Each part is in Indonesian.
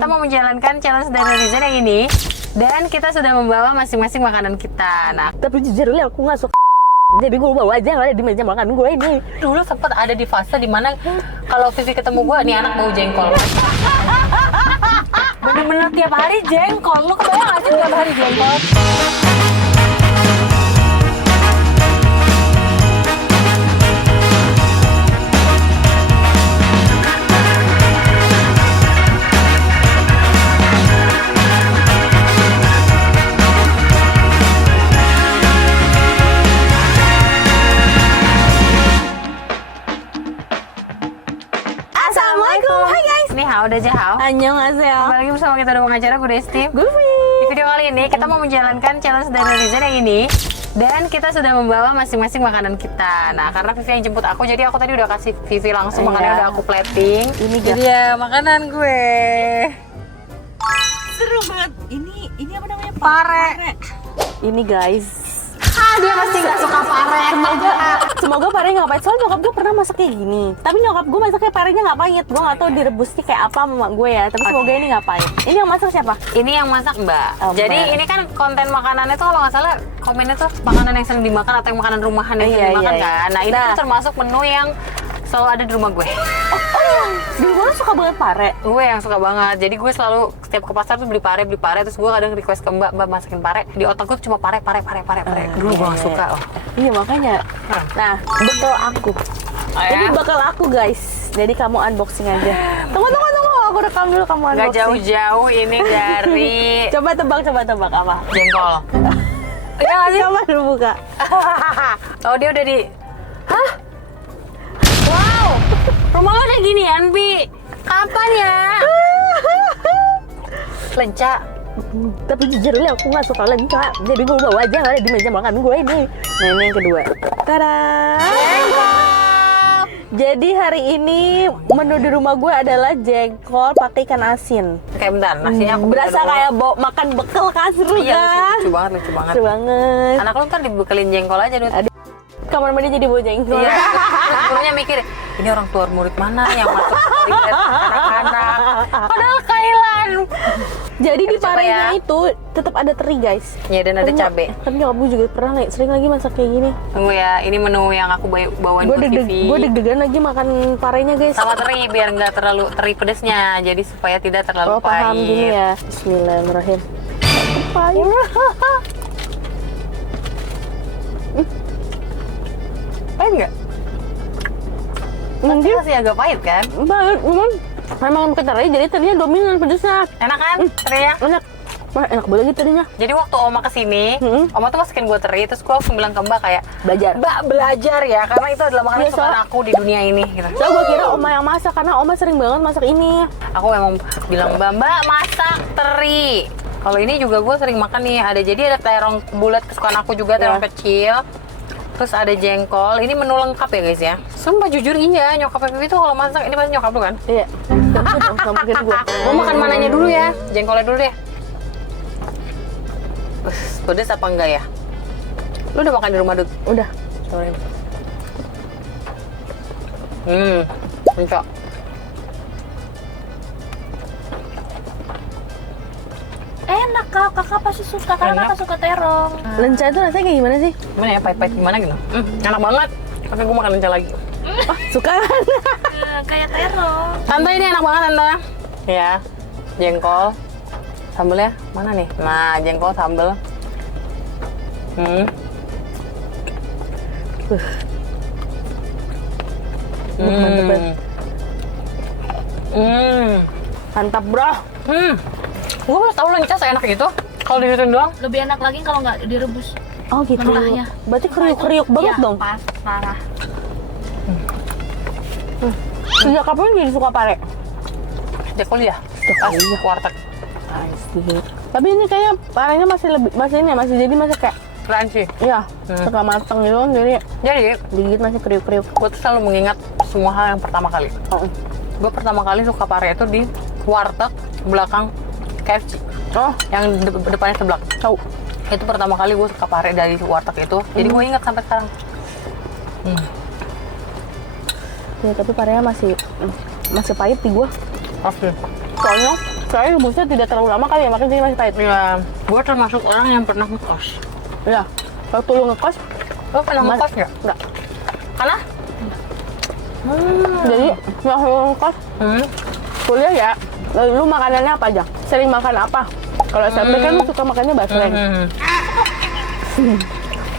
kita mau menjalankan challenge dari netizen yang ini. Dan kita sudah membawa masing-masing makanan kita. Nah, Tapi jujur aku nggak suka. Jadi gue bawa aja yang ada di meja makan gue ini. dulu sempat ada di fase dimana kalau Vivi ketemu gue, nih anak bau jengkol. Bener-bener tiap hari jengkol. Lu kebayang gak sih tiap hari jengkol? Assalamualaikum, hai guys. Nih hao, udah jahao. Annyeonghaseyo. Kembali lagi bersama kita di pengacara gue Desti. Gue Di video kali ini kita mau menjalankan challenge dari netizen yang ini. Dan kita sudah membawa masing-masing makanan kita. Nah, karena Vivi yang jemput aku, jadi aku tadi udah kasih Vivi langsung makanannya, udah aku plating. Ini Jadi ya makanan gue. seru banget. Ini apa namanya? Pare. Ini guys. Dia pasti gak suka pare. Semoga parenya nggak pahit. Soalnya nyokap gue pernah masak kayak gini. Tapi nyokap gue masaknya parenya nggak pahit. Gue nggak tahu direbusnya kayak apa sama gue ya. Tapi semoga ini nggak pahit. Ini yang masak siapa? Ini yang masak Mbak. Oh, Jadi Mbak. ini kan konten makanannya tuh kalau nggak salah komennya tuh makanan yang sering dimakan atau yang makanan rumahan yang sering dimakan kan. Nah ini tuh termasuk menu yang selalu ada di rumah gue. Di gue suka banget pare. Gue yang suka banget. Jadi gue selalu setiap ke pasar tuh beli pare. Terus gue kadang request ke Mbak masakin pare. Di otak gue tuh cuma pare. Dulu gue nggak suka. Iya makanya. Nah, bekal aku. Ini bakal aku guys. Jadi kamu unboxing aja. Tunggu. Aku rekam dulu kamu unboxing. Gak jauh-jauh ini dari Coba tebak apa? jengkol. Iya nggak sih? Coba lu buka. Oh dia udah di. Hah? Wow. Rumah lo kayak ginian Bi. Kapan ya? Lenca. Tapi jujur li aku nggak suka lenca. Jadi gue bawa aja yang ada di meja makan gue ini. Nah ini yang kedua. Tada. Jadi hari ini menu di rumah gue adalah jengkol pakai ikan asin. Kayak bentar, nasinya aku Berasa buka dulu. kayak bawa makan bekal kan, seru Iya, kan? lucu banget. Seru banget. Anak lu kan dibekelin jengkol aja dulu. Kamar mandi jadi bawa jengkol. Iya, terus gurunya mikir, ini orang tua murid mana yang masuk toilet anak-anak. Padahal Kailan. Jadi di Coba parenya ya. itu tetap ada teri guys. Ya dan ada cabe. Kan nyokap gue juga pernah sering lagi masak kayak gini. Tunggu ya, ini menu yang aku bawain buat Vivi. Gue deg-degan lagi makan parenya guys. Sama teri biar nggak terlalu teri pedesnya, jadi supaya tidak terlalu Oh paham pahit. gini ya. Bismillahirrahmanirrahim. Pahit. Pahit nggak? Mungkin Masih agak pahit kan? banget. Memang pakai teri jadi terinya dominan pedesnya. Enak kan terinya? Enak. Wah enak banget lagi terinya. Jadi waktu Oma kesini, Oma tuh masukin gue teri, terus gue langsung bilang ke Mbak kayak, Belajar. Mbak belajar ya, karena itu adalah makanan Iya, kesukaan so. aku di dunia ini. Gitu. So gue kira oma yang masak karena oma sering banget masak ini. Aku emang bilang Mbak masak teri. Kalau ini juga gue sering makan nih, ada terong bulat kesukaan aku juga, terong kecil. Terus ada jengkol, ini menu lengkap ya guys ya. Sumpah jujur iya, nyokap Vivi tuh kalau masak, ini pasti nyokap lu kan? Iya. Sama mungkin gue. Mau makan mananya dulu ya, jengkolnya dulu deh. Pedes apa enggak ya? Lu udah makan di rumah Dut? Udah. Cobain. Encok. Enak kakak pasti suka karena Enak. kakak suka terong. Lenca itu rasanya kayak gimana sih? Gimana ya, pahit-pahit gimana gitu? Enak banget. Tapi gue makan lenca lagi. Suka kan? Kayak terong. Tante ini enak banget Tante. Ya, jengkol. Sambelnya mana nih? Nah, jengkol sambel. Mantap banget. Mantap bro. Gue baru tahu lenca seenak itu. Kalau digituin doang. Lebih enak lagi kalau nggak direbus. Oh gitu. Mentahnya. Berarti kriuk-kriuk banget Iya, dong. Pas parah. Sejak kapan jadi suka pare? Sejak kuliah. Pas warteg. Tapi ini kayaknya parenya masih jadi masih kayak Crunchy. iya setengah mateng gitu kan, jadi Jadi, digigit masih kriuk-kriuk. gue tuh selalu mengingat semua hal yang pertama kali. Gue pertama kali suka pare itu di warteg belakang KFC. Oh Yang depannya seblak. tahu. Itu pertama kali gue suka pare dari warteg itu. Jadi gue ingat sampai sekarang. Ya tapi parenya masih pahit di gua. Pasti. Soalnya Soalnya rebusnya tidak terlalu lama kali ya, makanya jadi masih pahit. Ya, gue termasuk orang yang pernah ngekos. Iya. Waktu lu ngekos, Lo pernah ngekos nggak? enggak. Karena? Jadi waktu lu ngekos, kuliah ya, lu makanannya apa aja? Sering makan apa? Kalau SMP kan lu suka makannya basreng.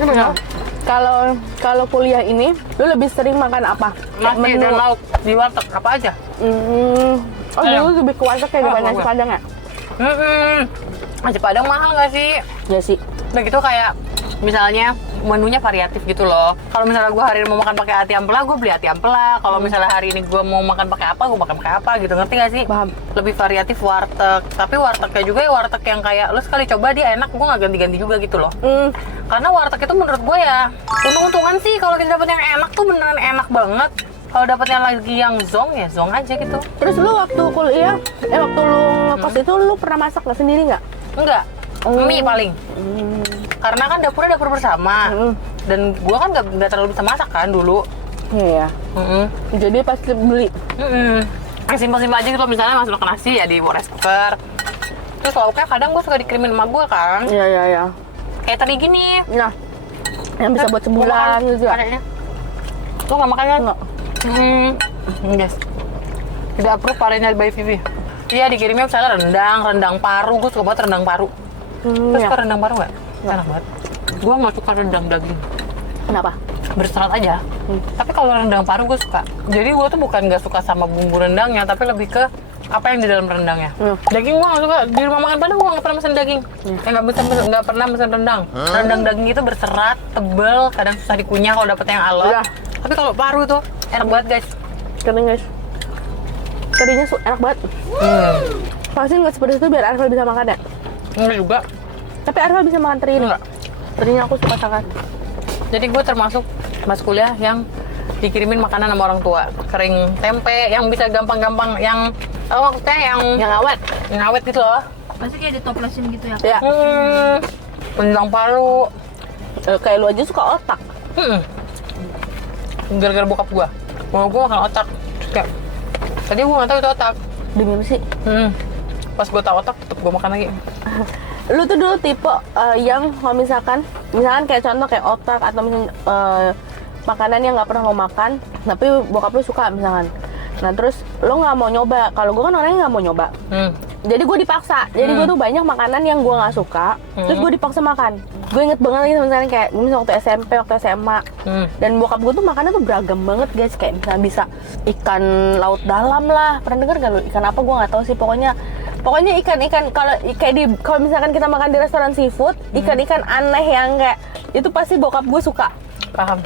Ini benar. Kalau kuliah ini, lu lebih sering makan apa? Kayak Nasi dan lauk di warteg apa aja? Oh, dulu lebih ke warteg kayak daripada nasi gua. padang ya? Nasi Padang mahal nggak sih? Ya sih. Udah gitu kayak misalnya menunya variatif gitu loh. Kalau misalnya gue hari ini mau makan pakai ati ampela, gue beli ati ampela. Kalau misalnya hari ini gue mau makan pakai apa, gue makan pakai apa gitu. Ngerti gak sih? Paham. Lebih variatif warteg. Tapi wartegnya juga ya warteg yang kayak lu sekali coba dia enak, gue nggak ganti-ganti juga gitu loh. Karena warteg itu menurut gue ya untung-untungan sih kalau kita dapet yang enak tuh beneran enak banget. Kalau dapet yang lagi yang zong ya zong aja gitu. Terus lu waktu kuliah, waktu lu ngekos itu lu pernah masak nggak sendiri nggak? Enggak, mie paling. Karena kan dapurnya dapur bersama. Dan gua kan nggak terlalu bisa masak kan dulu. Iya. Jadi pasti beli. Yang simpel-simpel aja gitu, misalnya masuk ke nasi ya di rice cooker. Terus lauknya kadang gua suka dikirimin emak gua kan. Iya. Kayak tadi gini. Nah, yang bisa buat sebulan gitu ya? Adanya. Lu nggak makan kan? Enggak. Yes. Tidak approve variannya by Vivi. Iya dikirimnya misalnya rendang paru. Gue suka banget rendang paru. Terus Iya. suka rendang paru nggak? Enak banget. Gue nggak suka rendang daging. Kenapa? Berserat aja. Tapi kalau rendang paru gue suka. Jadi gue tuh bukan nggak suka sama bumbu rendangnya, tapi lebih ke apa yang di dalam rendangnya. Daging gue nggak suka. Di rumah makan Padang gue nggak pernah pesen daging. Nggak pernah pesen rendang. Rendang daging itu berserat, tebel, kadang susah dikunyah kalau dapet yang alot. Iya. Tapi kalau paru tuh enak banget guys. Kering guys. Tadinya enak banget. Pasti nggak seperti itu biar Arfa bisa makan ya? Enggak juga. Tapi Arfa bisa makan teri ini? Enggak. Terinya aku suka sangat. Jadi gue termasuk pas kuliah yang dikirimin makanan sama orang tua. Kering tempe yang bisa gampang-gampang, yang maksudnya yang awet gitu loh. Pasti kayak ditoplesin gitu ya. Ya. Rendang paru. Kayak lu aja suka otak. Gara-gara bokap gue. Mau gue makan otak. Kayak tadi gue nggak tahu itu otak. Demi apa sih? Pas gue tahu otak, tetep gue makan lagi. Lu tuh dulu tipe yang kalau misalkan kayak contoh kayak otak atau misalnya makanan yang nggak pernah lo makan, tapi bokap lu suka misalkan. Nah terus lo nggak mau nyoba. Kalau gue kan orangnya nggak mau nyoba. Jadi gue dipaksa. Jadi gue tuh banyak makanan yang gue nggak suka, terus gue dipaksa makan. Gue inget banget lagi misalnya kayak misalnya waktu SMP, waktu SMA. Dan bokap gue tuh makannya tuh beragam banget guys. Kayak misalnya bisa ikan laut dalam lah. Pernah denger gak lo? Ikan apa gue nggak tahu sih. Pokoknya ikan-ikan kalau misalkan kita makan di restoran seafood, ikan-ikan aneh yang kayak itu pasti bokap gue suka. Paham.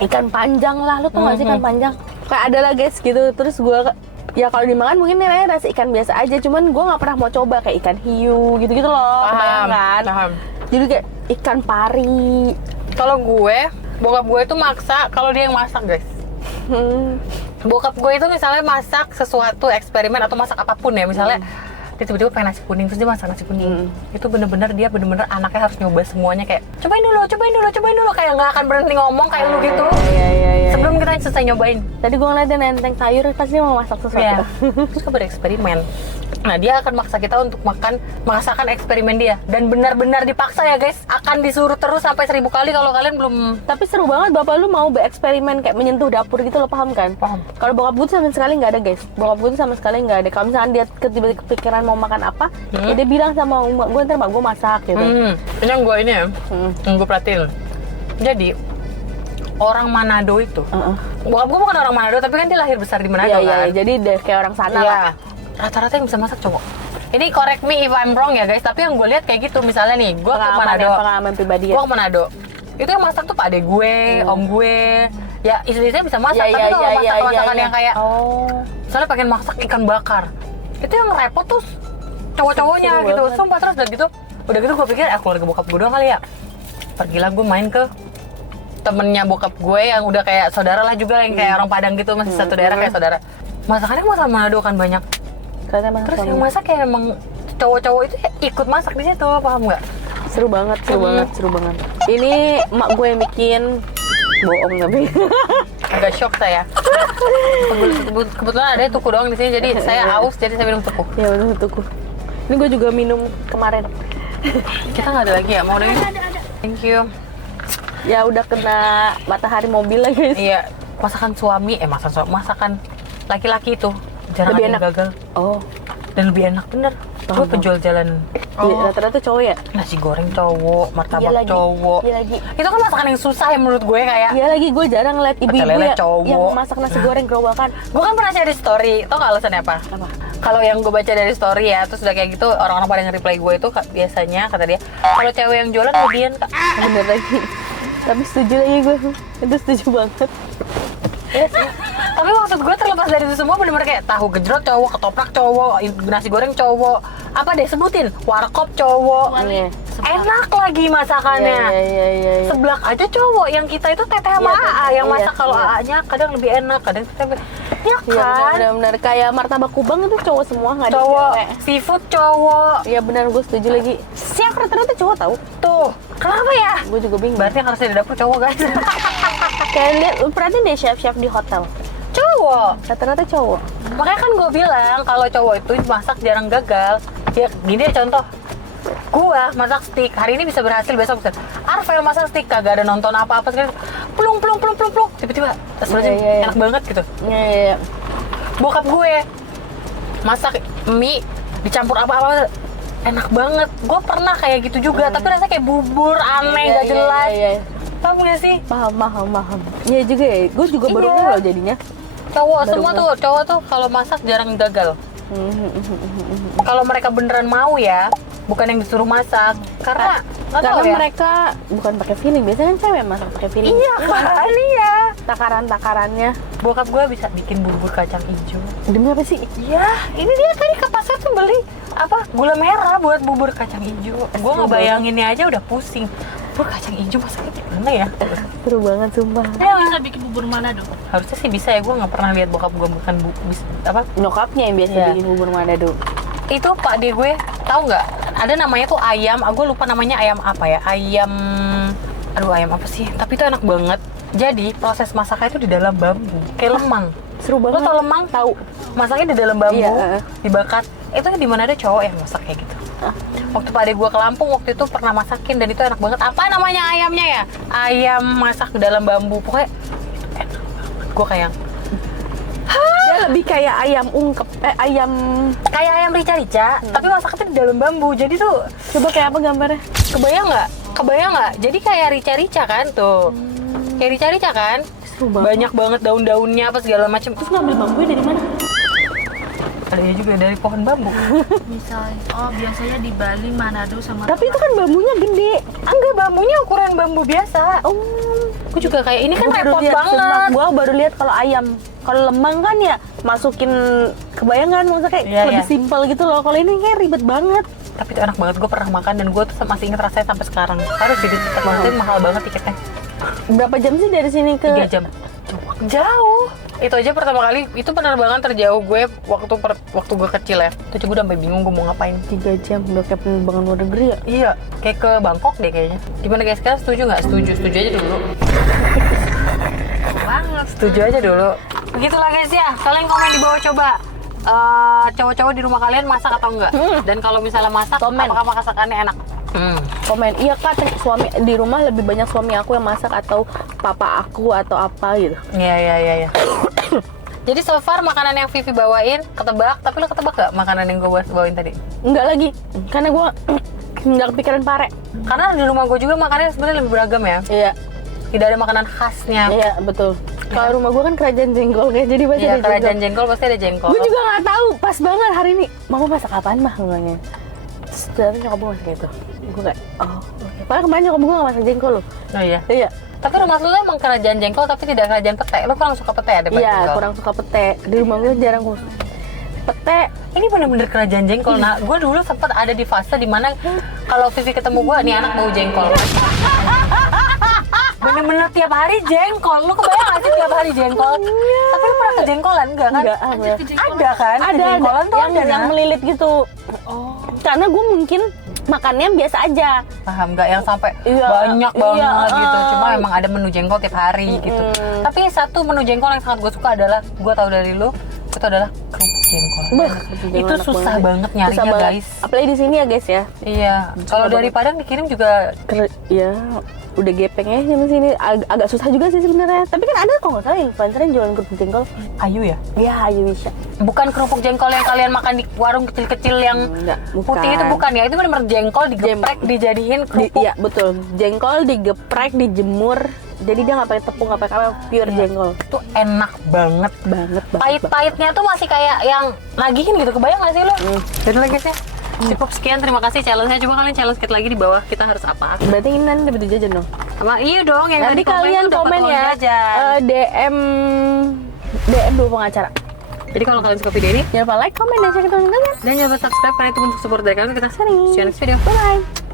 Ikan panjang lah, lu tau gak sih ikan panjang? Kayak ada lah guys gitu. Terus gue ya kalau dimakan mungkin nilainya rasa ikan biasa aja, cuman gue nggak pernah mau coba kayak ikan hiu gitu-gitu loh. Paham. Kan? Paham. Jadi kayak ikan pari. Kalau gue, bokap gue itu maksa kalau dia yang masak guys. Bokap gue itu misalnya masak sesuatu eksperimen atau masak apapun ya, misalnya dia tiba-tiba pengen nasi kuning terus dia masak nasi kuning. Itu bener-bener anaknya harus nyoba semuanya, kayak cobain dulu kayak nggak akan berhenti ngomong kayak lu gitu. Iya. Sebelum kita selesai nyobain. Tadi gue ngeliat dia nenteng sayur pasti mau masak sesuatu. Iya. Terus kita bereksperimen. Nah dia akan maksa kita untuk makan masakan eksperimen dia, dan benar-benar dipaksa ya guys. Akan disuruh terus sampai 1000 kali kalau kalian belum. Tapi seru banget bapak lu mau bereksperimen kayak menyentuh dapur gitu lo, paham kan? Paham. Kalau bokap gue tuh sama sekali nggak ada guys. Bokap gue tuh sama sekali nggak ada. Kalau misalnya dia tiba-tiba kepikiran mau makan apa, ya dia bilang sama emak gue, ntar emak gue masak gitu. Ini yang gue ini ya, yang gue perhatiin. Jadi orang Manado itu, bokap gue bukan orang Manado tapi kan dia lahir besar di Manado kan. Iya, jadi deh kayak orang sana Iya. lah. Rata-rata yang bisa masak cowok. Ini correct me if I'm wrong ya guys, tapi yang gue lihat kayak gitu. Misalnya nih, gue ke Manado. Pengalaman pribadi ya. Gue ke Manado. Itu yang masak tuh pak ade gue, om gue. Ya istri-istrinya bisa masak, tapi kalau masakan yang kayak misalnya pengen masak ikan bakar, itu yang repot tuh cowok-cowoknya gitu. Sumpah, terus udah gitu gue pikir keluarga bokap gue doang kali ya. Pergilah gue main ke temennya bokap gue yang udah kayak saudara lah juga, yang kayak orang Padang gitu, masih satu daerah kayak saudara. Masakannya masak Manado kan banyak. Terus yang masak kayak emang cowok-cowok itu ikut masak di situ, paham nggak? Seru banget. Ini emak gue yang bikin, bohong tapi. Agak shock saya. Kebetulan ada tuku doang di sini, jadi saya aus, jadi saya minum tuku. Ya udah tuku. Ini gue juga minum kemarin. Kita nggak ada lagi ya, mau deh. Thank you. Ya udah kena matahari mobil lah guys. Iya, masakan suami, masakan laki-laki itu jarang Lebih ada yang enak. gagal Oh, dan lebih enak bener. Gue Paham. penjual jalanan. iya, rata-rata cowok ya? Nasi goreng cowok, martabak Iya lagi. cowok. Iya lagi. Itu kan masakan yang susah ya menurut gue kayak. Iya lagi, gue jarang liat ibu-ibu Pecel lele ya, cowok. yang masak nasi goreng gerobakan. Gue kan pernah share di story, tau gak alasannya apa? Apa? Kalau yang gue baca dari story ya, terus udah kayak gitu orang-orang pada nge-reply gue itu biasanya kata dia, kalau cewek yang jualan gedean kak. Bener lagi. Tapi setuju lagi gue. Itu setuju banget. Iya sih. Tapi maksud gue terlepas dari itu semua bener-bener kayak tahu gejrot cowok, ketoprak cowok, nasi goreng cowok, apa deh sebutin, warkop cowok. Iya. Enak lagi masakannya. Iya. Seblak aja cowok, yang kita itu teteh sama Iya, AA yang iya, masak kalau iya. AA-nya kadang lebih enak, kadang teteh. Ya Iya kan? benar-benar kayak martabak kubang itu cowok semua, nggak ada Cowok, cewek. seafood cowok. Iya benar, gue setuju lagi. Siap rata-rata cowok tahu. Tuh, kenapa ya? Gue juga bingung. Berarti yang harusnya di dapur cowok guys. Kayak lihat, lu perhatiin deh chef-chef di hotel. Cowok. Rata-rata cowok. Makanya kan gue bilang kalau cowok itu masak jarang gagal. Ya gini ya contoh. Gua masak steak, hari ini bisa berhasil, besok bisa. Arvel masak steak, kagak ada nonton apa-apa sekali. Plung. Tiba-tiba Iya, iya. enak banget gitu. Iya. Bokap gue masak mie dicampur apa-apa enak banget. Gue pernah kayak gitu juga, tapi rasanya kayak bubur aneh, Iya, gak iya, jelas. iya. Paham gak sih? Paham. Iya juga ya. Gue juga baru Iya. ngeh loh jadinya. Cowok Baru semua ngeh. tuh, cowok tuh kalau masak jarang gagal. Kalau mereka beneran mau ya, bukan yang disuruh masak. Karena nggak Karena tahu ya. mereka bukan pakai feeling, biasanya kan cewek masak pakai feeling. Iya kan, iya. Takaran-takarannya. Bokap gue bisa bikin bubur kacang hijau. Demi apa sih? Iya, ini dia tadi ke pasar tuh beli apa gula merah buat bubur kacang hijau. Gue Seru ngebayanginnya aja udah pusing. Bubur kacang hijau masaknya gimana ya? Seru banget sumpah. Bisa bikin bubur mana dong? Harusnya sih bisa ya, gue nggak pernah lihat bokap gue bukan apa. Nyokapnya yang biasa Iya. bikin bubur Manado. Itu Pak D gue tahu nggak? Ada namanya tuh ayam, gue lupa namanya ayam apa ya? Ayam apa sih? Tapi itu enak banget. Jadi proses masaknya itu di dalam bambu, kayak lemang. Seru Lo banget. tau lemang? Tahu. Masaknya di dalam bambu, Iya, dibakar. Itu di mana ada cowok yang masak kayak gitu. Waktu Pak ade gue ke Lampung waktu itu pernah masakin dan itu enak banget. Apa namanya ayamnya ya? Ayam masak di dalam bambu. Pokoknya itu enak banget. Gue kayak Dia lebih kayak ayam ungkep, ayam. kayak ayam rica-rica, tapi masaknya di dalam bambu. Jadi tuh Coba kayak apa gambarnya? kebayang nggak? Kebayang nggak? Jadi kayak rica-rica kan tuh. Kayak rica-rica kan? Seru banget. Banyak banget daun-daunnya apa segala macam. Terus ngambil bambunya dari mana? Ada juga dari pohon bambu. Misalnya, biasanya di Bali, Manado sama. Tapi itu kan bambunya gede. Enggak, bambunya ukuran bambu biasa. Oh. Aku juga kayak ini kan Gua baru repot lihat, banget. sumpah. Gua baru lihat kalau ayam. Kalau lemang kan ya masukin kebayangan, maksudnya kayak Iya, lebih iya. simpel gitu loh. Kalau ini kayak ribet banget. Tapi itu enak banget, gue pernah makan dan gue tuh masih inget rasanya sampai sekarang. Harus jadi tiket maksudnya mahal banget tiketnya. Berapa jam sih dari sini ke? 3 jam. Jauh. Itu aja pertama kali, itu penerbangan terjauh gue waktu gue kecil ya. Itu juga udah sampai bingung gue mau ngapain. 3 jam udah kayak penerbangan luar negeri ya. Iya, kayak ke Bangkok deh kayaknya. Gimana guys, kalian setuju nggak? Setuju aja dulu. banget. Setuju aja dulu. Begitulah guys ya, kalian komen di bawah coba. Cowok-cowok di rumah kalian masak atau enggak? Dan kalau misalnya masak, Komen. apakah masakannya enak? Komen, iya kak, suami di rumah lebih banyak suami aku yang masak atau papa aku atau apa gitu. Iya. Jadi so far makanan yang Vivi bawain ketebak, tapi lo ketebak gak makanan yang gue bawain tadi? Enggak lagi, karena gue nggak kepikiran pare. Karena di rumah gue juga makanannya sebenarnya lebih beragam ya. Iya, Tidak ada makanan khasnya. iya betul. Kalau rumah gue kan kerajaan jengkol kayak jadi pasti Iya, ada kerajaan jengkol pasti ada jengkol. Gue juga nggak tahu, pas banget hari ini. Mama masak apaan mah ngomongnya. Terus ternyata nyokap gue masak gitu. Gue kayak, oh. Okay. Padahal kemarin nyokap gue nggak masak jengkol loh. Oh iya. Iya. Tapi rumah lu emang kerajaan jengkol tapi tidak kerajaan pete. Lo kurang suka pete ada Iya, kurang suka pete. Di rumah gue jarang gue pete. Ini bener-bener kerajaan jengkol. Nah, gue dulu sempat ada di fase dimana kalau Vivi ketemu gue, nih anak bau jengkol. Bener-bener tiap hari jengkol. Lu kebayang gak sih tiap hari jengkol? Tapi lu pernah kejengkolan enggak kan? Enggak, Ada kan? ada Kejengkolan tuh yang ada. melilit gitu. Oh. Karena gue mungkin makannya biasa aja. Paham nggak yang sampai Iya, banyak banget iya, gitu. Cuma emang ada menu jengkol tiap hari gitu. Tapi satu menu jengkol yang sangat gue suka adalah, gue tahu dari lu, itu adalah kerupuk jengkol. Beuh, Itu enak susah banget nyarinya Susah banget. guys. Apalagi di sini ya guys ya. Iya. Kalau dari Padang dikirim juga Ya udah gepeng ya sama sini. Agak susah juga sih sebenarnya. Tapi kan ada kok nggak salah influencer yang jualan kerupuk jengkol. Ayu ya. Ya, ayo bisa. Bukan kerupuk jengkol yang kalian makan di warung kecil-kecil yang Enggak, putih itu bukan ya. Itu benar-benar jengkol digeprek dijadiin kerupuk. Iya betul. Jengkol digeprek, dijemur. Jadi dia nggak pakai tepung, nggak pakai apa, pure jengkol. Itu enak banget. Banget. Pahit-pahitnya tuh masih kayak yang nagihin gitu. Kebayang gak sih lo? Jadi lagi sih. Cukup sekian, terima kasih challenge-nya. Coba kalian challenge kita lagi di bawah. Kita harus apa? Berarti ini nanti dapat jajan dong. Sama iya dong yang Nanti tadi kalian tuh dapat komen uang ya. jajan. DM dua pengacara. Jadi kalau kalian suka video ini Jangan lupa like, komen, dan share ke teman-teman. dan jangan lupa subscribe karena itu untuk support dari kalian. Kita see you next video. Bye bye.